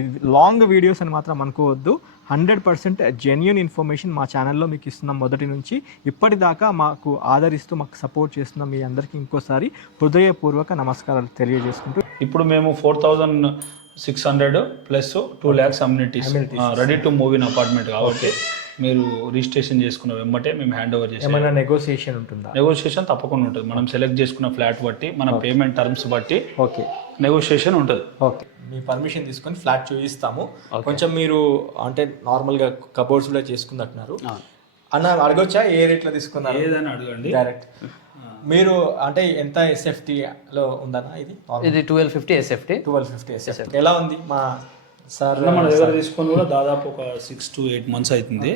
ఇది long videos అని మాత్రం అనుకోవద్దు. 100% జెన్యూన్ ఇన్ఫర్మేషన్ మా ఛానల్లో మీకు ఇస్తున్నాం. మొదటి నుంచి ఇప్పటిదాకా మాకు ఆదరిస్తూ మాకు సపోర్ట్ చేస్తున్న మీ అందరికీ ఇంకోసారి హృదయపూర్వక నమస్కారాలు తెలియజేసుకుంటూ, ఇప్పుడు మేము 4,600 plus 2 lakhs amenities ready to move in apartment కాబట్టి మీరు రిజిస్ట్రేషన్ చేసుకున్న వెంబటే మేము హ్యాండ్ ఓవర్ చేసాం. ఏమైనా నెగోసియేషన్ ఉంటుందా? నెగోషియేషన్ తప్పకుండా ఉంటుంది. మనం సెలెక్ట్ చేసుకున్న ఫ్లాట్ బట్టి మన పేమెంట్ టర్మ్స్ బట్టి ఓకే నెగోషియేషన్ ఉంటుంది. ఓకే, మీ పర్మిషన్ తీసుకొని ఫ్లాట్ చూపిస్తాము. కొంచెం మీరు అంటే నార్మల్గా కబోర్డ్స్ కూడా చేసుకున్నట్టున్నారు అన్న, అడగొచ్చా ఏ రేట్లో తీసుకున్నారు? ఏదైనా అడగండి డైరెక్ట్. మీరు అంటే ఎంత ఎస్ఎఫ్టీ లో ఉందన్న? ఇది 1250 ఎస్ఎఫ్టీ. 1250 ఎస్ఎఫ్టీ ఎలా ఉంది? మా సార్ మన దగ్గర తీసుకొని కూడా దాదాపు ఒక 6 to 8 months అవుతుంది.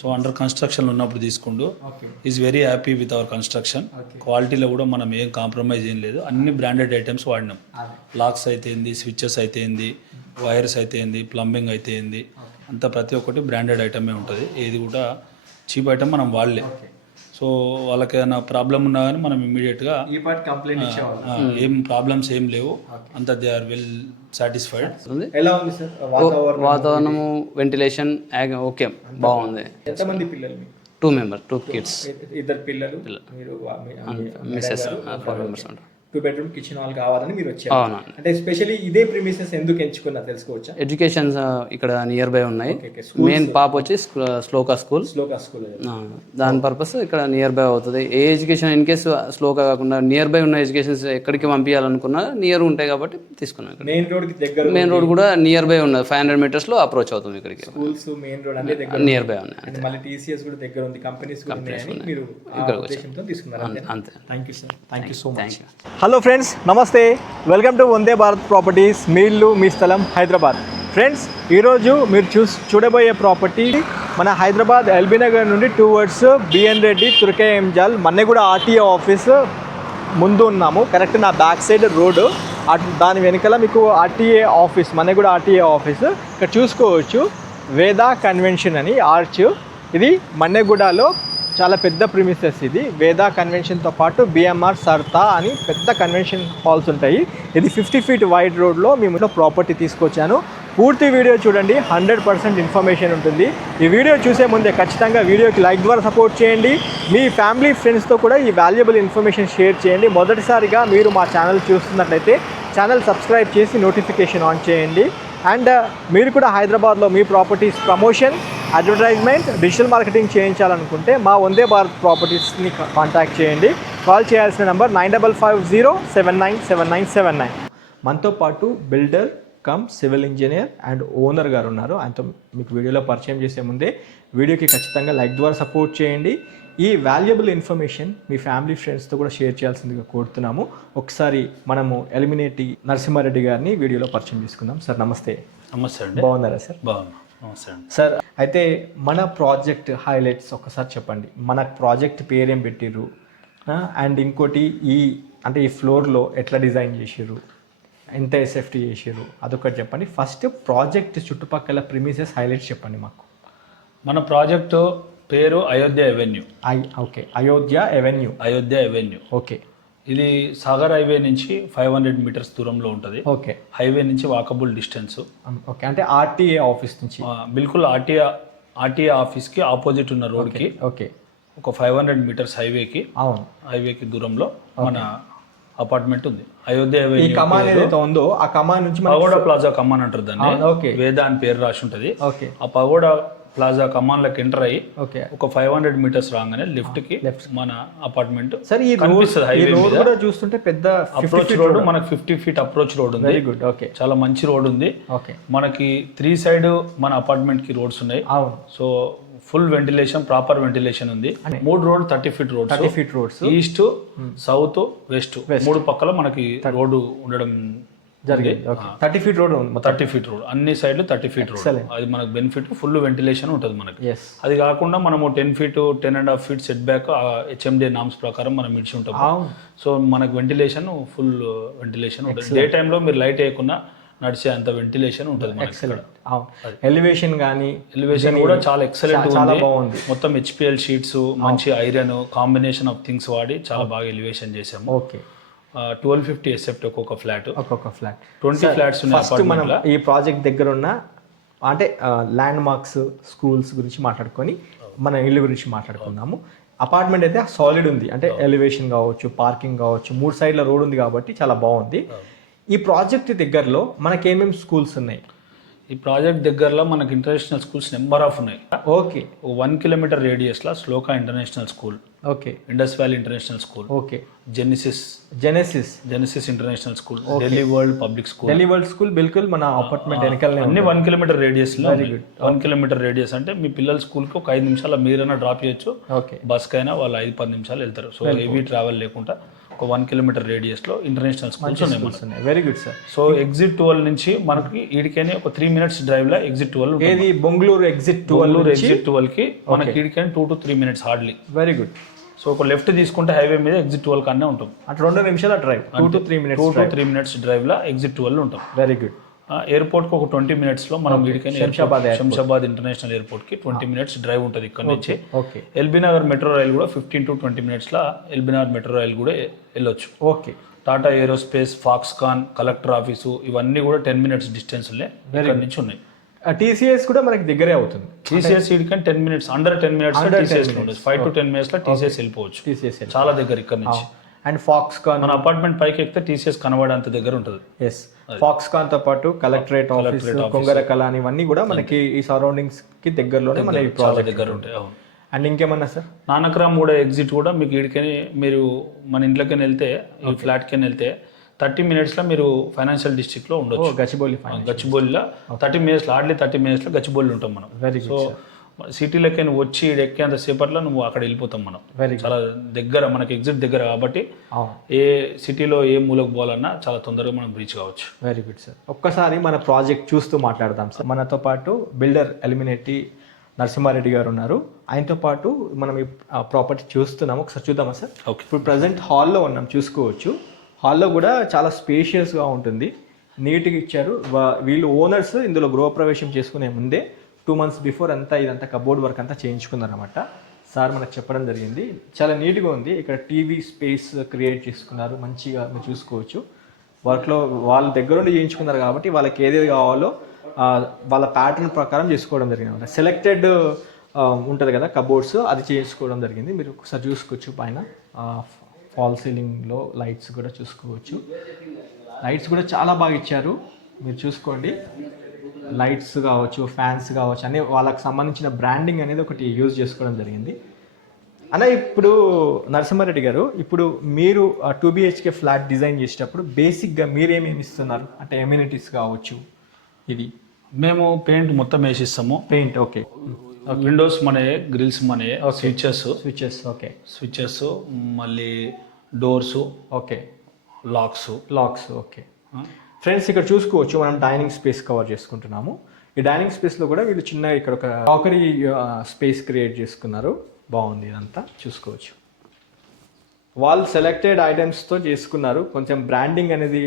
సో అండర్ కన్స్ట్రక్షన్ ఉన్నప్పుడు తీసుకుంటూ is very happy with our construction. క్వాలిటీలో కూడా మనం ఏం కాంప్రమైజ్ ఏం లేదు. అన్ని బ్రాండెడ్ ఐటమ్స్ వాడినాం. లాక్స్ అయితేంది, స్విచ్చెస్ అయితేంది, వైర్స్ అయితేంది, ప్లంబింగ్ అయితేంది, అంతా ప్రతి ఒక్కటి బ్రాండెడ్ ఐటమే ఉంటుంది. ఏది కూడా చీప్ ఐటమ్ మనం వాడలే. సో వాళ్ళకి ఏదైనా ప్రాబ్లం ఉన్నా కానీ మనం ఇమ్మీడియట్గా ఏం ప్రాబ్లమ్స్ ఏం లేవు, అంతా దే ఆర్ వెల్ సాటిస్ఫైడ్. ఎలా ఉంది సార్ వాతావరణము, వెంటిలేషన్ ఓకే, బాగుంది. ఎంతమంది పిల్లలు? 2 members, 2 kids. ఇద్దరు పిల్లలు, మీరు మిస్సెస్ 4 members ఉంటారు. 2 bedroom కిచెన్ హాల్ కావాలని మీరు వచ్చారు. అంటే ఎస్పెషల్లీ ఇదే ప్రిమిసెస్ ఎందుకు ఎంచుకున్నా తెలుసుకోవచ్చా? ఎడ్యుకేషన్ ఇక్కడ నియర్ బై ఉన్నాయి. మెయిన్ పాప వచ్చి శ్లోకా స్కూల్. దాని పర్పస్ ఇక్కడ నియర్ బై అవుతుంది. ఏ ఎడ్యుకేషన్ ఇన్ కేసు స్లోగా కాకుండా నియర్ బై ఉన్న ఎడ్యుకేషన్స్ ఎక్కడికి పంపించాలనుకున్నా నియర్ ఉంటాయి కాబట్టి తీసుకున్నాం. మెయిన్ రోడ్ కి దగ్గర, మెయిన్ రోడ్ కూడా నియర్ బై ఉన్నది. 500 meters లో అప్రోచ్ అవుతుంది. ఇక్కడికి స్కూల్స్ మెయిన్ రోడ్ అన్ని దగ్గర నియర్ బై ఉన్నాయి. మళ్ళీ టీసీఎస్ కూడా దగ్గర ఉంది, కంపెనీస్ కూడా ఉన్నాయని మీరు ఉద్దేశంతో తీసుకున్నారు. అంతే. Thank you sir, thank you so much. Hello friends, నమస్తే. Welcome to Vande Bharat properties. మీ ఇల్లు మీ స్థలం హైదరాబాద్. ఫ్రెండ్స్, ఈరోజు మీరు చూడబోయే ప్రాపర్టీ మన హైదరాబాద్ ఎల్బీ నగర్ నుండి towards BN Reddy Turkayamjal Manneguda RTA office ముందు ఉన్నాము. కరెక్ట్ నా బ్యాక్ సైడ్ రోడ్డు, దాని వెనకాల మీకు RTA office, Manneguda RTA office. ఇక్కడ చూసుకోవచ్చు వేదా కన్వెన్షన్ అని ఆర్చ్. ఇది మన్నెగూడలో చాలా పెద్ద ప్రిమిసెస్. ఇది వేదా కన్వెన్షన్తో పాటు బిఎంఆర్ సర్తా అని పెద్ద కన్వెన్షన్ హాల్స్ ఉంటాయి. ఇది 50 feet వైడ్ రోడ్లో మేము ప్రాపర్టీ తీసుకొచ్చాను. పూర్తి వీడియో చూడండి, 100% ఇన్ఫర్మేషన్ ఉంటుంది. ఈ వీడియో చూసే ముందే ఖచ్చితంగా వీడియోకి లైక్ ద్వారా సపోర్ట్ చేయండి. మీ ఫ్యామిలీ ఫ్రెండ్స్తో కూడా ఈ వాల్యుబుల్ ఇన్ఫర్మేషన్ షేర్ చేయండి. మొదటిసారిగా మీరు మా ఛానల్ చూస్తున్నట్లయితే ఛానల్ సబ్స్క్రైబ్ చేసి నోటిఫికేషన్ ఆన్ చేయండి. అండ్ మీరు కూడా హైదరాబాద్లో మీ properties promotion, advertisement, digital marketing చేయించాలనుకుంటే మా వందే భారత్ ప్రాపర్టీస్ని కాంటాక్ట్ చేయండి. కాల్ చేయాల్సిన నెంబర్ 9550797979. మనతో పాటు builder cum civil engineer and owner గారు ఉన్నారు. ఆయనతో మీకు వీడియోలో పరిచయం చేసే ముందే వీడియోకి ఖచ్చితంగా లైక్ ద్వారా సపోర్ట్ చేయండి. ఈ వాల్యుబుల్ ఇన్ఫర్మేషన్ మీ ఫ్యామిలీ ఫ్రెండ్స్తో కూడా షేర్ చేయాల్సిందిగా కోరుతున్నాము. ఒకసారి మనము ఎలిమినేటి నరసింహారెడ్డి గారిని వీడియోలో పరిచయం చేసుకుందాం. సార్ నమస్తే. నమస్తే అండి. బాగున్నారా సార్? బాగున్నా. నమస్తే అండి సార్. అయితే మన ప్రాజెక్ట్ హైలైట్స్ ఒకసారి చెప్పండి. మన ప్రాజెక్ట్ పేరేం పెట్టిర్రు, అండ్ ఇంకోటి అంటే ఈ ఫ్లోర్లో ఎట్లా డిజైన్ చేసిర్రు, ఎంత ఎస్ఎఫ్టీ చేసిర్రు, అదొకటి చెప్పండి. ఫస్ట్ ప్రాజెక్ట్ చుట్టుపక్కల ప్రిమిసెస్ హైలైట్స్ చెప్పండి మాకు. మన ప్రాజెక్టు పేరు Ayodhya avenue. Okay, Ayodhya avenue. Ayodhya avenue. Okay. ఇది సాగర్ హైవే నుంచి 500 meters దూరంలో ఉంటుంది. ఓకే. హైవే నుంచి వాకబుల్ డిస్టెన్స్. ఓకే, అంటే ఆర్టీఏ ఆఫీస్ నుంచి బిల్కుల్ ఆర్టీఏ ఆఫీస్కి ఆపోజిట్ ఉన్న రోడ్కి ఓకే ఒక 500 meters హైవేకి, అవును, హైవేకి దూరంలో మన అపార్ట్మెంట్ ఉంది. అయోధ్య ఈ కమాన్ ఏదైతే ఉందో ఆ కమాన్ నుంచి పగోడా ప్లాజా కమాన్ అంటారు దాన్ని. ఓకే. వేదా అని పేరు రాసి ఉంటుంది. ఓకే. ఆ పగోడా ప్లాజా కమాన్లోకి ఎంటర్ అయ్యి ఓకే ఒక 500 meters రాగానే లిఫ్ట్ కి మన అపార్ట్మెంట్. సార్ ఈ రోడ్ కూడా చూస్తుంటే పెద్ద అప్రోచ్ రోడ్, మనకి 50 feet అప్రోచ్ రోడ్ ఉంది. Very good. ఓకే, చాలా మంచి రోడ్ ఉంది. ఓకే. మనకి 3 side మన అపార్ట్మెంట్ కి రోడ్స్ ఉన్నాయి. అవును. So full ventilation, proper ventilation ఉంది. 3 road 30 feet roads, east, south, west 3 పక్కల మనకి రోడ్డు ఉండడం జరిగింది. 30 feet రోడ్ ఉంది. 30 feet రోడ్, అన్ని సైడ్లు 30 feet రోడ్. అది మనకు బెనిఫిట్, ఫుల్ వెంటిలేషన్ ఉంటుంది మనకి. అది కాకుండా మనము 10 feet 10.5 feet set back HMD norms ప్రకారం మనం ఇడిచి ఉంటాం. సో మనకు వెంటిలేషన్, ఫుల్ వెంటిలేషన్ ఉంటుంది. డే టైంలో మీరు లైట్ వేయకుండా నడిచే అంత వెంటిలేషన్ ఉంటుంది మనకి. ఎలివేషన్ కూడా చాలా ఎక్సలెంట్ ఉంది. మొత్తం HPL షీట్స్, మంచి ఐరన్ కాంబినేషన్ ఆఫ్ థింగ్స్ వాడి చాలా బాగా ఎలివేషన్ చేసాము. ఓకే. 1250 ఎస్ఎఫ్టీ ఒక్కొక్క ఫ్లాట్, ఒక్కొక్క ఫ్లాట్ 20 ఫ్లాట్స్ ఉన్నాయి ఫస్ట్ మనం అపార్ట్మెంట్లో. ఈ ప్రాజెక్ట్ దగ్గర ఉన్న అంటే ల్యాండ్ మార్క్స్ స్కూల్స్ గురించి మాట్లాడుకొని మన ఇల్లు గురించి మాట్లాడుకుందాము. అపార్ట్మెంట్ అయితే సాలిడ్ ఉంది, అంటే ఎలివేషన్ కావచ్చు, పార్కింగ్ కావచ్చు, 3 సైడ్ల రోడ్ ఉంది కాబట్టి చాలా బాగుంది. ఈ ప్రాజెక్ట్ దగ్గరలో మనకి ఏమేమి స్కూల్స్ ఉన్నాయి? ఈ ప్రాజెక్ట్ దగ్గరలో మనకి ఇంటర్నేషనల్ స్కూల్స్ నెంబర్ ఆఫ్ ఉన్నాయి. ఓకే 1 కిలోమీటర్ రేడియస్లో Shloka international school, okay Indus valley international school, okay Genesis international school, Delhi world public school. Delhi world school బిల్కుల్ మన అపార్ట్మెంట్ వెనకాలనే అన్ని 1 కిలోమీటర్ రేడియస్ లో. 1 కిలోమీటర్ రేడియస్ అంటే మీ పిల్లల స్కూల్కి ఒక 5 నిమిషాలు మీరైనా డ్రాప్ చేయొచ్చు, ఓకే బస్కైనా వాళ్ళు 5-10 నిమిషాలు వెళ్తారు. సో హెవీ ట్రావెల్ లేకుండా ఒక 1 కిలోమీటర్ రేడియస్ లో ఇంటర్నేషనల్ స్కూల్స్ ఉన్నాయి. Very good sir. So exit 12 నుంచి మనకి ఈడికైనా ఒక 3 మినిట్స్ డ్రైవ్ లో ఎగ్జిట్ 12 ఏది బొంగళూరు ఎగ్జిట్ 12 ఎగ్జిట్ 12 కి మనకి ఈడికైనా 2 to 3 minutes hardly. Very good. So ఒక లెఫ్ట్ తీసుకుంటే హైవే మీద ఎగ్జిట్ 12 కన్నా ఉంటాం. అటు 2 నిమిషాల drive, 2 to 3 minutes 2 to 3 minutes drive లో ఎగ్జిట్ 12 ఉంటాం. Very good. ఎయిర్పోర్ట్ కి ఒక 20 మినిట్స్ లో మనం వీడికైనా శంషాబాద్ ఇంటర్నేషనల్ ఎయిర్పోర్ట్ కి 20 మినిట్స్ డ్రైవ్ ఉంటుంది ఇక్కడ నుంచి. Okay LB Nagar metro rail కూడా 15 to 20 మినిట్స్ లో ఎల్బీ నగర్ మెట్రో రైల్ కూడా వెళ్ళొచ్చు. Okay. Tata aerospace, Foxconn, collector office ఇవన్నీ కూడా 10 మినిట్స్ డిస్టెన్స్ ఇక్కడ నుంచి ఉన్నాయి. టీసీఎస్ కూడా మనకి దగ్గరే అవుతుంది. టీసీఎస్ కానీ 10 మినిట్స్, అండర్ 10 మినిట్స్ టీసీఎస్ ఉంటుంది. 5 to 10 మినిట్స్ లో టీసీఎస్ వెళ్ళిపోవచ్చు. టీసీఎస్ చాలా దగ్గర ఇక్కడ నుంచి. అండ్ ఫాక్స్కాన్ మన అపార్ట్మెంట్ పైకి ఎక్కితే టీసీఎస్ కనబడేంత దగ్గర ఉంటుంది. ఎస్, ఫాక్స్కాన్ తో పాటు కలెక్టరేట్ ఆఫీస్, కొంగర కళాని ఇవన్నీ కూడా మనకి ఈ సరౌండింగ్స్ కి దగ్గరలోనే మన ఈ చాలా దగ్గర ఉంటాయి. అవును. అండ్ ఇంకేమన్నా సార్? నానక్రామ్ కూడా ఎగ్జిట్ కూడా మీకు ఈడికని మీరు మన ఇంట్లోకి వెళ్తే, ఈ ఫ్లాట్కి వెళ్తే 30 మినిట్స్ లో మీరు ఫైనాన్షియల్ డిస్ట్రిక్ట్ లో ఉండొచ్చు. గచ్చిబౌలిలో 30 మినిట్స్ లో, హార్డ్లీ 30 మినిట్స్ లో గచ్చిబౌలి ఉంటాం మనం. వెరీ సో సిటీలోకి వచ్చి ఎక్కేంత సేపట్లో నువ్వు అక్కడ వెళ్ళిపోతాం మనం. చాలా దగ్గర మనకి ఎగ్జిట్ దగ్గర కాబట్టి ఏ సిటీలో ఏ మూలకు పోవాలన్నా చాలా తొందరగా మనం రీచ్ కావచ్చు. Very good sir. ఒక్కసారి మన ప్రాజెక్ట్ చూస్తూ మాట్లాడదాం సార్. మనతో పాటు బిల్డర్ ఎలిమినేటి నరసింహారెడ్డి గారు ఉన్నారు. ఆయనతో పాటు మనం ఈ ప్రాపర్టీ చూస్తున్నాము, ఒకసారి చూద్దామా సార్? ఓకే. ఇప్పుడు ప్రజెంట్ హాల్లో ఉన్నాం, చూసుకోవచ్చు. హాల్లో కూడా చాలా స్పేషియస్గా ఉంటుంది, నీట్గా ఇచ్చారు. వీళ్ళు ఓనర్స్ ఇందులో గృహప్రవేశం చేసుకునే ముందే 2 months బిఫోర్ అంతా ఇదంతా కబోర్డ్ వర్క్ అంతా చేయించుకున్నారన్నమాట. సార్ మనకు చెప్పడం జరిగింది. చాలా నీట్గా ఉంది. ఇక్కడ టీవీ స్పేస్ క్రియేట్ చేసుకున్నారు, మంచిగా మీరు చూసుకోవచ్చు. వర్క్లో వాళ్ళ దగ్గరుండి చేయించుకున్నారు కాబట్టి వాళ్ళకి ఏదేది కావాలో వాళ్ళ ప్యాటర్న్ ప్రకారం చేసుకోవడం జరిగింది అన్నమాట. సెలెక్టెడ్ ఉంటుంది కదా కబోర్డ్స్, అది చేసుకోవడం జరిగింది. మీరు ఒకసారి చూసుకోవచ్చు. పైన ఫాల్ సీలింగ్లో లైట్స్ కూడా చూసుకోవచ్చు. లైట్స్ కూడా చాలా బాగా ఇచ్చారు, మీరు చూసుకోండి. లైట్స్ కావచ్చు, ఫ్యాన్స్ కావచ్చు, అన్నీ వాళ్ళకి సంబంధించిన బ్రాండింగ్ అనేది ఒకటి యూజ్ చేసుకోవడం జరిగింది. అన్న ఇప్పుడు నరసింహారెడ్డి గారు, ఇప్పుడు మీరు 2 BHK ఫ్లాట్ డిజైన్ చేసేటప్పుడు బేసిక్గా మీరేమేమి ఇస్తున్నారు? అంటే ఎమ్యూనిటీస్ కావచ్చు, ఇది మేము పెయింట్ మొత్తం వేసిస్తాము. Paint okay. విండోస్ మనే, గ్రిల్స్ మనే, స్విచెస్ ఓకే, స్విచెస్ మళ్ళీ doors okay, locks okay. Friends ఇక్కడ చూసుకోవచ్చు, మనం డైనింగ్ స్పేస్ కవర్ చేసుకుంటున్నాము. ఈ డైనింగ్ స్పేస్లో కూడా వీళ్ళు చిన్న ఇక్కడ ఒక క్రాకరీ స్పేస్ క్రియేట్ చేసుకున్నారు. బాగుంది, ఇదంతా చూసుకోవచ్చు. వాళ్ళు సెలెక్టెడ్ ఐటమ్స్తో చేసుకున్నారు. కొంచెం బ్రాండింగ్ అనేది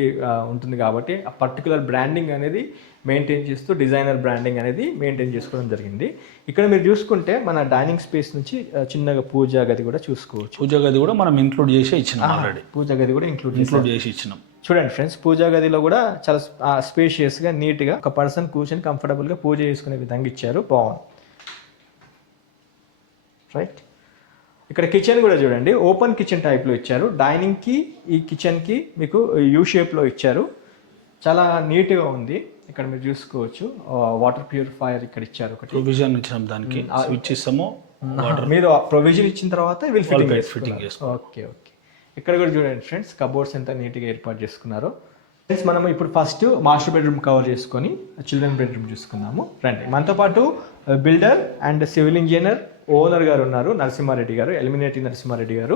ఉంటుంది కాబట్టి ఆ పర్టికులర్ బ్రాండింగ్ అనేది మెయింటైన్ చేస్తూ డిజైనర్ బ్రాండింగ్ అనేది మెయింటైన్ చేసుకోవడం జరిగింది. ఇక్కడ మీరు చూసుకుంటే మన డైనింగ్ స్పేస్ నుంచి చిన్నగా పూజా గది కూడా చూసుకోవచ్చు. పూజా గది కూడా మనం ఇంక్లూడ్ చేసి ఇచ్చినాం ఆల్రెడీ. పూజా గది కూడా ఇంక్లూడ్ చేసి ఇచ్చినాం. చూడండి ఫ్రెండ్స్, పూజా గదిలో కూడా చాలా స్పేషియస్గా నీట్గా ఒక పర్సన్ కూర్చొని కంఫర్టబుల్గా పూజ చేసుకునే విధంగా ఇచ్చారు. బాగుంది, రైట్. ఇక్కడ కిచెన్ కూడా చూడండి, ఓపెన్ కిచెన్ టైప్లో ఇచ్చారు. డైనింగ్కి ఈ కిచెన్కి మీకు యూ షేప్లో ఇచ్చారు. చాలా నీట్గా ఉంది. ఇక్కడ మీరు చూసుకోవచ్చు, వాటర్ ప్యూరిఫైయర్ ఇక్కడ ఇచ్చారు. ఒకటి ప్రొవిజన్ ఇచ్చినాం, దానికి స్విచ్ ఇస్తాము. మీరు ప్రొవిజన్ ఇచ్చిన తర్వాత వీళ్ళు ఫిట్టింగ్ చేసుకోవాలి. ఓకే. ఇక్కడ కూడా చూడండి ఫ్రెండ్స్, కబోర్డ్స్ ఎంత నీట్గా ఏర్పాటు చేసుకున్నారో. ఫ్రెండ్స్ మనం ఇప్పుడు ఫస్ట్ మాస్టర్ బెడ్రూమ్ కవర్ చేసుకొని చిల్డ్రన్ బెడ్రూమ్ చూసుకుందాము. రండి. మనతో పాటు builder and civil engineer owner గారు ఉన్నారు, నరసింహారెడ్డి గారు, ఎలిమినేటి నరసింహారెడ్డి గారు.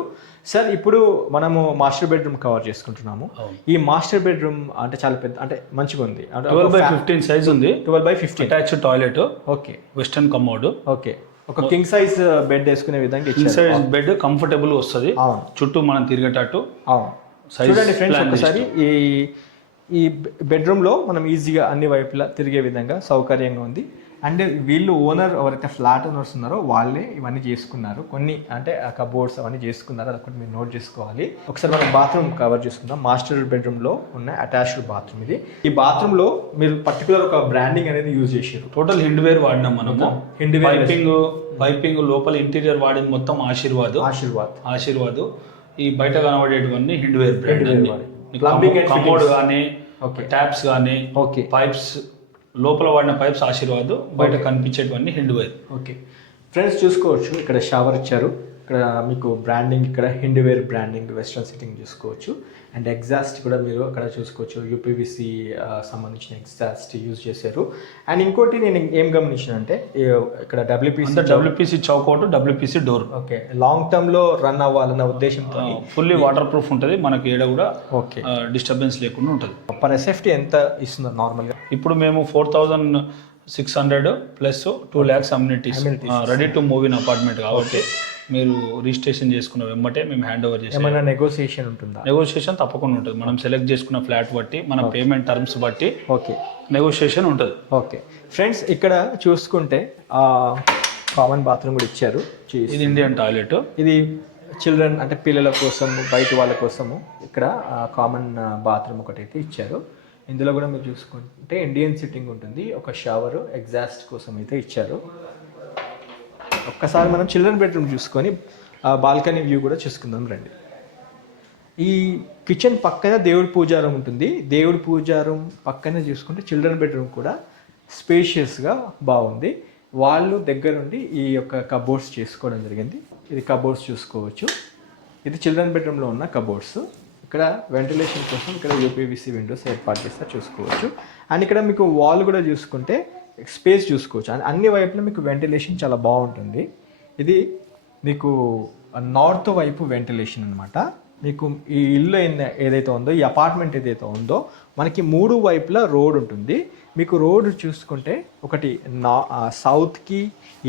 సార్ ఇప్పుడు మనము మాస్టర్ బెడ్రూమ్ కవర్ చేసుకుంటున్నాము. ఈ మాస్టర్ బెడ్రూమ్ అంటే చాలా పెద్ద, అంటే మంచిగా ఉంది. 12x15 సైజ్ ఉంది. 12x15 attached toilet, okay, western commode, okay. ఒక కింగ్ సైజ్ బెడ్ వేసుకునే విధంగా కింగ్ సైజ్ బెడ్ కంఫర్టబుల్ వస్తుంది. చుట్టూ మనం తిరిగేటట్టు. చూడండి ఫ్రెండ్స్, ఒకసారి ఈ బెడ్రూమ్లో మనం ఈజీగా అన్ని వైపులా తిరిగే విధంగా సౌకర్యంగా ఉంది. అండ్ వీళ్ళు ఓనర్ ఎవరైతే ఫ్లాట్ ఓనర్స్ ఉన్నారో వాళ్ళే ఇవన్నీ చేసుకున్నారు. కొన్ని అంటే కబోర్డ్స్ అవన్నీ చేసుకున్నారు, అదొకటి మీరు నోట్ చేసుకోవాలి. ఒకసారి మనం బాత్రూమ్ కవర్ చేసుకుందాం. మాస్టర్ బెడ్రూమ్లో ఉన్న అటాచ్డ్ బాత్రూమ్ ఇది. ఈ బాత్రూంలో మీరు పర్టికులర్ ఒక బ్రాండింగ్ అనేది యూజ్ చేసారు. టోటల్ హిండ్వేర్ వాడినాం మనము. హిండ్వేర్ పైపింగ్ లోపల ఇంటీరియర్ వాడింది మొత్తం ఆశీర్వాద్. ఈ బయట కనబడేటివన్నీ హిండ్వేర్ బ్రాండ్. కమోడ్ కానీ ట్యాప్స్ కానీ పైప్స్ లోపల వాడిన పైప్స్ ఆశీర్వాద్, బయట కనిపించేటివన్నీ హిండ్వేర్. ఓకే ఫ్రెండ్స్ చూసుకోవచ్చు, ఇక్కడ షవర్ ఇచ్చారు. ఇక్కడ మీకు బ్రాండింగ్, ఇక్కడ హిండ్వేర్ బ్రాండింగ్, వెస్ట్రన్ సిట్టింగ్ చూసుకోవచ్చు. అండ్ ఎగ్జాస్ట్ కూడా మీరు అక్కడ చూసుకోవచ్చు, యూపీవీసీ సంబంధించిన ఎగ్జాస్ట్ యూజ్ చేశారు. అండ్ ఇంకోటి నేను ఏం గమనించిన అంటే ఇక్కడ డబ్ల్యూపీసీ చౌకౌట్, WPC door. Okay, long term లో రన్ అవ్వాలన్న ఉద్దేశంతో ఫుల్లీ వాటర్ ప్రూఫ్ ఉంటుంది, మనకి ఏడ కూడా డిస్టర్బెన్స్ లేకుండా ఉంటుంది. పర్ ఎస్ఎఫ్టీ ఎంత ఇస్తున్నారు నార్మల్గా? ఇప్పుడు మేము 4,600 plus 2 lakhs amenities ready to move in apartment కాబట్టి మీరు రిజిస్ట్రేషన్ చేసుకున్న వెంబటే మేము హ్యాండ్ ఓవర్ చేస్తాం. ఏమైనా నెగోసియేషన్ ఉంటుందా? నెగోషియేషన్ తప్పకుండా ఉంటుంది. మనం సెలెక్ట్ చేసుకున్న ఫ్లాట్ బట్టి, మన పేమెంట్ టర్మ్స్ బట్టి నెగోషియేషన్ ఉంటుంది. ఓకే ఫ్రెండ్స్, ఇక్కడ చూసుకుంటే కామన్ బాత్రూమ్ కూడా ఇచ్చారు. ఇది ఇండియన్ టాయిలెట్. ఇది చిల్డ్రన్ అంటే పిల్లల కోసము, బయట వాళ్ళ కోసము ఇక్కడ కామన్ బాత్రూమ్ ఒకటి అయితే ఇచ్చారు. ఇందులో కూడా మీరు చూసుకుంటే ఇండియన్ సిట్టింగ్ ఉంటుంది, ఒక షవర్, ఎగ్జాస్ట్ కోసం అయితే ఇచ్చారు. ఒక్కసారి మనం చిల్డ్రన్ బెడ్రూమ్ చూసుకొని బాల్కనీ వ్యూ కూడా చూసుకుందాం రండి. ఈ కిచెన్ పక్కన దేవుడి పూజారం ఉంటుంది. దేవుడి పూజారం పక్కన చూసుకుంటే చిల్డ్రన్ బెడ్రూమ్ కూడా స్పేషియస్గా బాగుంది. వాళ్ళు దగ్గరుండి ఈ యొక్క కబోర్డ్స్ చేసుకోవడం జరిగింది. ఇది కబోర్డ్స్ చూసుకోవచ్చు. ఇది చిల్డ్రన్ బెడ్రూమ్లో ఉన్న కబోర్డ్స్. ఇక్కడ వెంటిలేషన్ కోసం ఇక్కడ యూపీవీసీ విండోస్ ఏర్పాటు చేస్తే చూసుకోవచ్చు. అండ్ ఇక్కడ మీకు వాల్ కూడా చూసుకుంటే స్పేస్ చూసుకోవచ్చు. అన్ని వైపులా మీకు వెంటిలేషన్ చాలా బాగుంటుంది. ఇది మీకు నార్త్ వైపు వెంటిలేషన్ అనమాట. మీకు ఈ ఇల్లు ఏదైతే ఉందో, ఈ అపార్ట్మెంట్ ఏదైతే ఉందో, మనకి 3 వైపులా రోడ్ ఉంటుంది. మీకు రోడ్ చూసుకుంటే ఒకటి సౌత్కి,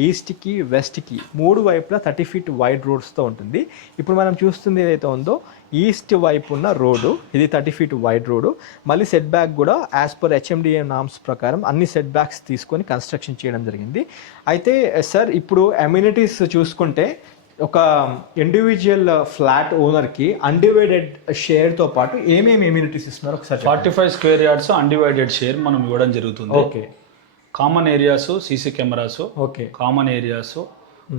ఈస్ట్కి, వెస్ట్కి 3 వైపులా 30 feet వైడ్ రోడ్స్తో ఉంటుంది. ఇప్పుడు మనం చూస్తుంది ఏదైతే ఉందో ఈస్ట్ వైపు ఉన్న రోడ్డు, ఇది 30 feet వైడ్ రోడ్డు. మళ్ళీ సెట్ బ్యాక్ కూడా యాజ్ పర్ హెచ్ఎండిఏ నామ్స్ ప్రకారం అన్ని సెట్ బ్యాక్స్ తీసుకొని కన్స్ట్రక్షన్ చేయడం జరిగింది. అయితే సార్ ఇప్పుడు అమ్యూనిటీస్ చూసుకుంటే ఒక ఇండివిజువల్ ఫ్లాట్ ఓనర్కి అన్డివైడెడ్ షేర్తో పాటు ఏమేమి ఎమ్యూనిటీస్ ఇస్తున్నారు ఒకసారి? 45 square yards అన్డివైడెడ్ షేర్ మనం ఇవ్వడం జరుగుతుంది. Okay, common areas, CC cameras, okay, common areas,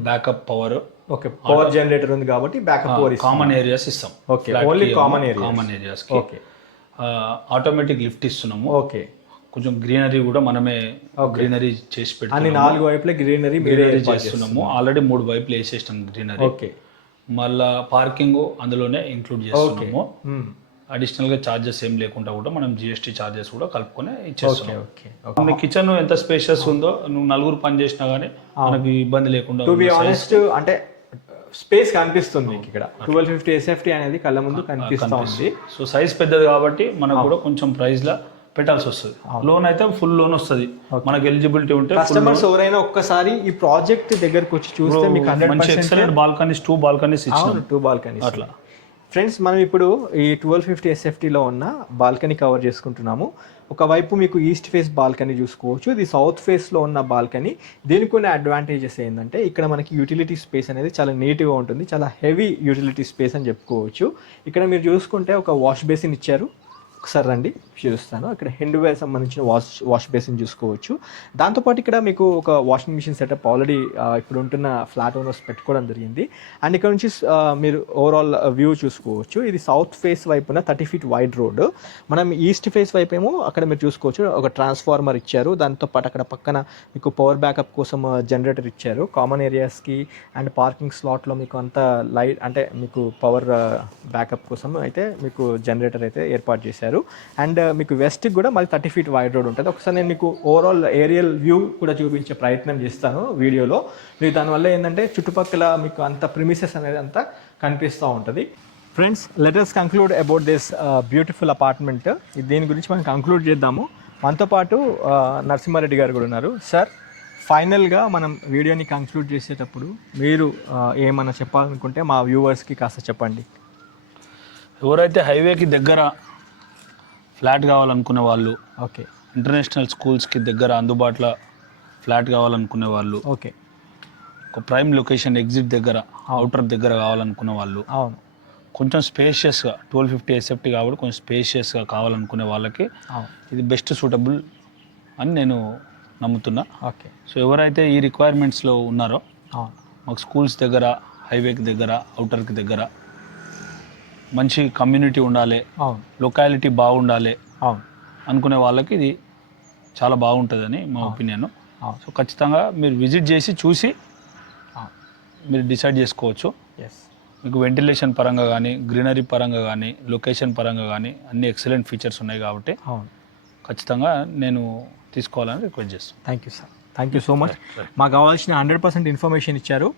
backup power. Okay, power generator ఉంది కాబట్టి బ్యాకప్ పవర్ కామన్ ఏరియాస్ ఇస్తాం. Okay, only common areas. Okay, automatic lift ఇస్తున్నాము. ఓకే, కొంచెం గ్రీనరీ కూడా మనమే గ్రీనరీ చేసి పెట్టి అన్ని 4 వైపులా గ్రీనరీ చేస్తున్నాము. ఆల్రెడీ 3 వైపులు వేసేసినాం గ్రీనరీ. ఓకే, మళ్ళా పార్కింగ్ అందులోనే ఇంక్లూడ్ చేస్తున్నాము. అడిషనల్ గా చార్జెస్ ఏం లేకుండా కూడా మనం జిఎస్టీ చార్జెస్ కూడా కలుపుకొని ఇచ్చేస్తున్నాం. కిచెన్ ఎంత స్పేషియస్ ఉందో, నువ్వు 4 పని చేసినా గానీ మనకి ఇబ్బంది లేకుండా. టు బి ఆనెస్ట్ అంటే స్పేస్ కనిపిస్తుంది ఇక్కడ. 1250 ఎస్ఎఫ్టీ అనేది కళ్ళ ముందు కనిపిస్తుంది. సో సైజ్ పెద్దది కాబట్టి మనకు కూడా కొంచెం ప్రైస్ లా పెట్టాల్సి వస్తుంది. లోన్ అయితే ఫుల్ లోన్ వస్తుంది మనకు, ఎలిజిబిలిటీ ఉంటే. కస్టమర్స్ ఎవరైనా ఒక్కసారి ఈ ప్రాజెక్ట్ దగ్గరకు వచ్చి చూస్తే మీకు 100% బాల్కనీస్, 2 బాల్కనీస్ ఇచ్చాము. 2 బాల్కనీస్ అట్లా. ఫ్రెండ్స్, మనం ఇప్పుడు ఈ 1250 ఎస్ఎఫ్టీలో ఉన్న బాల్కనీ కవర్ చేసుకుంటున్నాము. ఒకవైపు మీకు ఈస్ట్ ఫేస్ బాల్కనీ చూసుకోవచ్చు, ఇది సౌత్ ఫేస్లో ఉన్న బాల్కనీ. దీనికి ఉన్న అడ్వాంటేజెస్ ఏంటంటే ఇక్కడ మనకి యూటిలిటీ స్పేస్ అనేది చాలా నీట్గా ఉంటుంది, చాలా హెవీ యూటిలిటీ స్పేస్ అని చెప్పుకోవచ్చు. ఇక్కడ మీరు చూసుకుంటే ఒక వాష్ బేసిన్ ఇచ్చారు. ఒకసారి రండి చూస్తాను. ఇక్కడ హిండ్వేర్ సంబంధించిన వాష్ బేసిన్ చూసుకోవచ్చు. దాంతోపాటు ఇక్కడ మీకు ఒక వాషింగ్ మిషన్ సెటప్ ఆల్రెడీ ఇప్పుడు ఉంటున్న ఫ్లాట్ ఓనర్స్ పెట్టుకోవడం జరిగింది. అండ్ ఇక్కడ నుంచి మీరు ఓవరాల్ వ్యూ చూసుకోవచ్చు. ఇది సౌత్ ఫేస్ వైపున 30 feet వైడ్ రోడ్. మనం ఈస్ట్ ఫేస్ వైపు ఏమో అక్కడ మీరు చూసుకోవచ్చు ఒక ట్రాన్స్ఫార్మర్ ఇచ్చారు. దాంతోపాటు అక్కడ పక్కన మీకు పవర్ బ్యాకప్ కోసం జనరేటర్ ఇచ్చారు. కామన్ ఏరియాస్కి అండ్ పార్కింగ్ స్లాట్లో మీకు అంతా లైట్ అంటే మీకు పవర్ బ్యాకప్ కోసం అయితే మీకు జనరేటర్ అయితే ఏర్పాటు చేశారు. అండ్ మీకు వెస్ట్కి కూడా మళ్ళీ 30 feet వైడ్ రోడ్ ఉంటుంది. ఒకసారి నేను మీకు ఓవరాల్ ఏరియల్ వ్యూ కూడా చూపించే ప్రయత్నం చేస్తాను వీడియోలో. మీకు దానివల్ల ఏంటంటే చుట్టుపక్కల మీకు అంత ప్రిమిసెస్ అనేది అంతా కనిపిస్తూ ఉంటుంది. Friends, let us conclude about this beautiful apartment. దీని గురించి మనం కంక్లూడ్ చేద్దాము. మనతో పాటు నరసింహారెడ్డి గారు కూడా ఉన్నారు. సార్, ఫైనల్గా మనం వీడియోని కంక్లూడ్ చేసేటప్పుడు మీరు ఏమన్నా చెప్పాలనుకుంటే మా వ్యూవర్స్కి కాస్త చెప్పండి. ఎవరైతే హైవేకి దగ్గర ఫ్లాట్ కావాలనుకునే వాళ్ళు, ఓకే, ఇంటర్నేషనల్ స్కూల్స్కి దగ్గర అందుబాటులో ఫ్లాట్ కావాలనుకునే వాళ్ళు, ఓకే, ఒక ప్రైమ్ లొకేషన్ ఎగ్జిట్ దగ్గర అవుటర్ దగ్గర కావాలనుకునే వాళ్ళు, అవును, కొంచెం స్పేషియస్గా 1250 ఎస్ఎఫ్టీ కాబట్టి కొంచెం స్పేషియస్గా కావాలనుకునే వాళ్ళకి అవును, ఇది బెస్ట్ సూటబుల్ అని నేను నమ్ముతున్నా. ఓకే, సో ఎవరైతే ఈ రిక్వైర్మెంట్స్లో ఉన్నారో, అవును, మాకు స్కూల్స్ దగ్గర, హైవేకి దగ్గర, అవుటర్కి దగ్గర మంచి కమ్యూనిటీ ఉండాలి, అవును, లొకాలిటీ బాగుండాలి అవును, అనుకునే వాళ్ళకి ఇది చాలా బాగుంటుందని మా ఒపీనియన్. అవును, సో ఖచ్చితంగా మీరు విజిట్ చేసి చూసి అవును, మీరు డిసైడ్ చేసుకోవచ్చు. ఎస్, మీకు వెంటిలేషన్ పరంగా కానీ, గ్రీనరీ పరంగా కానీ, లొకేషన్ పరంగా కానీ అన్ని ఎక్సలెంట్ ఫీచర్స్ ఉన్నాయి కాబట్టి అవును. ఖచ్చితంగా నేను తీసుకోవాలని రిక్వెస్ట్ చేస్తాను. Thank you sir, thank you so much. మాకు కావాల్సిన 100% ఇన్ఫర్మేషన్ ఇచ్చారు.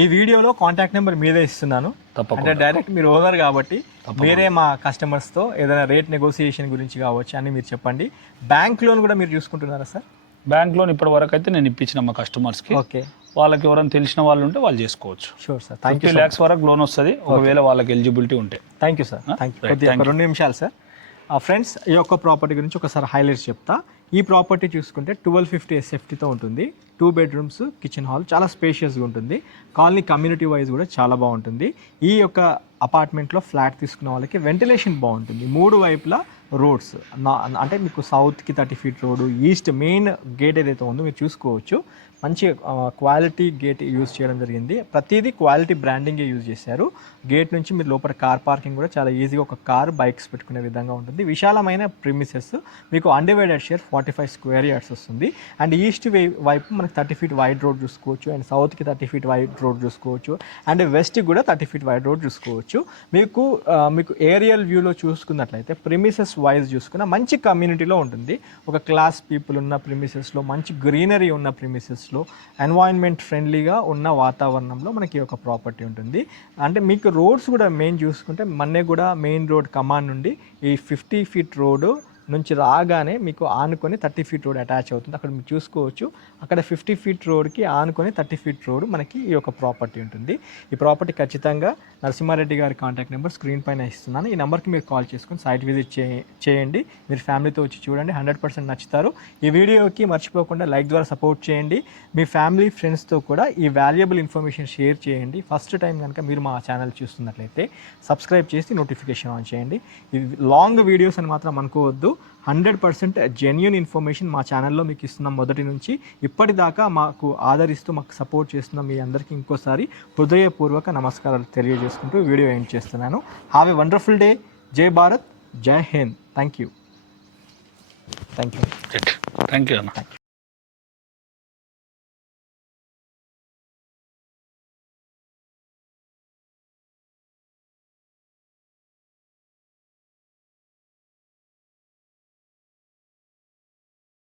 ఈ వీడియోలో కాంటాక్ట్ నెంబర్ మీదే ఇస్తున్నాను. అంటే డైరెక్ట్ మీరు ఓనర్ కాబట్టి మీరే మా కస్టమర్స్తో ఏదైనా రేట్ నెగోసియేషన్ గురించి కావచ్చు అని మీరు చెప్పండి. బ్యాంక్ లోన్ కూడా మీరు చూసుకుంటున్నారా సార్? బ్యాంక్ లోన్ ఇప్పటి వరకు అయితే నేను ఇప్పించిన మా కస్టమర్స్కి. ఓకే, వాళ్ళకి ఎవరైనా తెలిసిన వాళ్ళు ఉంటే వాళ్ళు చేసుకోవచ్చు. Sure sir, thank you. 50 lakhs వరకు లోన్ వస్తుంది ఒకవేళ వాళ్ళకి ఎలిజిబిలిటీ ఉంటే. Thank you sir, thank you. కొద్దిగా ఒక 2 నిమిషాలు సార్. ఫ్రెండ్స్, ఈ యొక్క ప్రాపర్టీ గురించి ఒకసారి హైలైట్స్ చెప్తా. ఈ ప్రాపర్టీ చూసుకుంటే 1250 ఎస్ఎఫ్టీతో ఉంటుంది. 2 bedrooms, కిచెన్ హాల్, చాలా స్పేషియస్గా ఉంటుంది. కాలనీ కమ్యూనిటీ వైజ్ కూడా చాలా బాగుంటుంది. ఈ యొక్క అపార్ట్మెంట్లో ఫ్లాట్ తీసుకున్న వాళ్ళకి వెంటిలేషన్ బాగుంటుంది. 3 వైపులా రోడ్స్, అంటే మీకు సౌత్కి 30 feet road, east main gate ఏదైతే ఉందో మీరు చూసుకోవచ్చు. మంచి క్వాలిటీ గేట్ యూజ్ చేయడం జరిగింది. ప్రతిదీ క్వాలిటీ బ్రాండింగే యూజ్ చేశారు. గేట్ నుంచి మీరు లోపల కార్ పార్కింగ్ కూడా చాలా ఈజీగా ఒక కార్, బైక్స్ పెట్టుకునే విధంగా ఉంటుంది. విశాలమైన ప్రిమిసెస్, మీకు అన్డివైడెడ్ షేర్ 45 square yards వస్తుంది. అండ్ ఈస్ట్ వైపు మనకి 30 feet వైడ్ రోడ్ చూసుకోవచ్చు. అండ్ సౌత్కి 30 feet వైడ్ రోడ్ చూసుకోవచ్చు. అండ్ వెస్ట్కి కూడా 30 feet వైడ్ రోడ్ చూసుకోవచ్చు. మీకు ఏరియల్ వ్యూలో చూసుకున్నట్లయితే ప్రిమిసెస్ వైజ్ చూసుకున్న మంచి కమ్యూనిటీలో ఉంటుంది. ఒక క్లాస్ పీపుల్ ఉన్న ప్రిమిసెస్లో, మంచి గ్రీనరీ ఉన్న ప్రిమిసెస్లో, ఎన్వైరన్మెంట్ ఫ్రెండ్లీగా ఉన్న వాతావరణంలో మనకి ఒక ప్రాపర్టీ ఉంటుంది. అంటే మీకు రోడ్స్ కూడా మెయిన్ చూసుకుంటే మన్నెగూడ మెయిన్ రోడ్ కమాండ్ నుండి ఈ 50 feet రోడ్డు నుంచి రాగానే మీకు ఆనుకొని 30 feet రోడ్ అటాచ్ అవుతుంది. అక్కడ మీరు చూసుకోవచ్చు. అక్కడ 50 feet రోడ్కి ఆనుకొని 30 feet రోడ్ మనకి ఈ యొక్క ప్రాపర్టీ ఉంటుంది. ఈ ప్రాపర్టీ ఖచ్చితంగా నరసింహారెడ్డి గారి కాంటాక్ట్ నెంబర్ స్క్రీన్ పైన ఇస్తున్నాను. ఈ నెంబర్కి మీరు కాల్ చేసుకొని సైట్ విజిట్ చేయండి. మీరు ఫ్యామిలీతో వచ్చి చూడండి, 100% నచ్చుతారు. ఈ వీడియోకి మర్చిపోకుండా లైక్ ద్వారా సపోర్ట్ చేయండి. మీ ఫ్యామిలీ ఫ్రెండ్స్తో కూడా ఈ వాల్యుబుల్ ఇన్ఫర్మేషన్ షేర్ చేయండి. ఫస్ట్ టైం కనుక మీరు మా ఛానల్ చూస్తున్నట్లయితే సబ్స్క్రైబ్ చేసి నోటిఫికేషన్ ఆన్ చేయండి. ఇది లాంగ్ వీడియోస్ అని మాత్రం అనుకోవద్దు. 100% జెన్యూన్ ఇన్ఫర్మేషన్ మా ఛానల్లో మీకు ఇస్తున్నాం. మొదటి నుంచి ఇప్పటిదాకా మాకు ఆదరిస్తూ మాకు సపోర్ట్ చేస్తున్న మీ అందరికీ ఇంకోసారి హృదయపూర్వక నమస్కారాలు తెలియజేసుకుంటూ వీడియో ఎండ్ చేస్తున్నాను. Have a wonderful day. జై భారత్, జై Hind. Thank you. Thank you అన్న.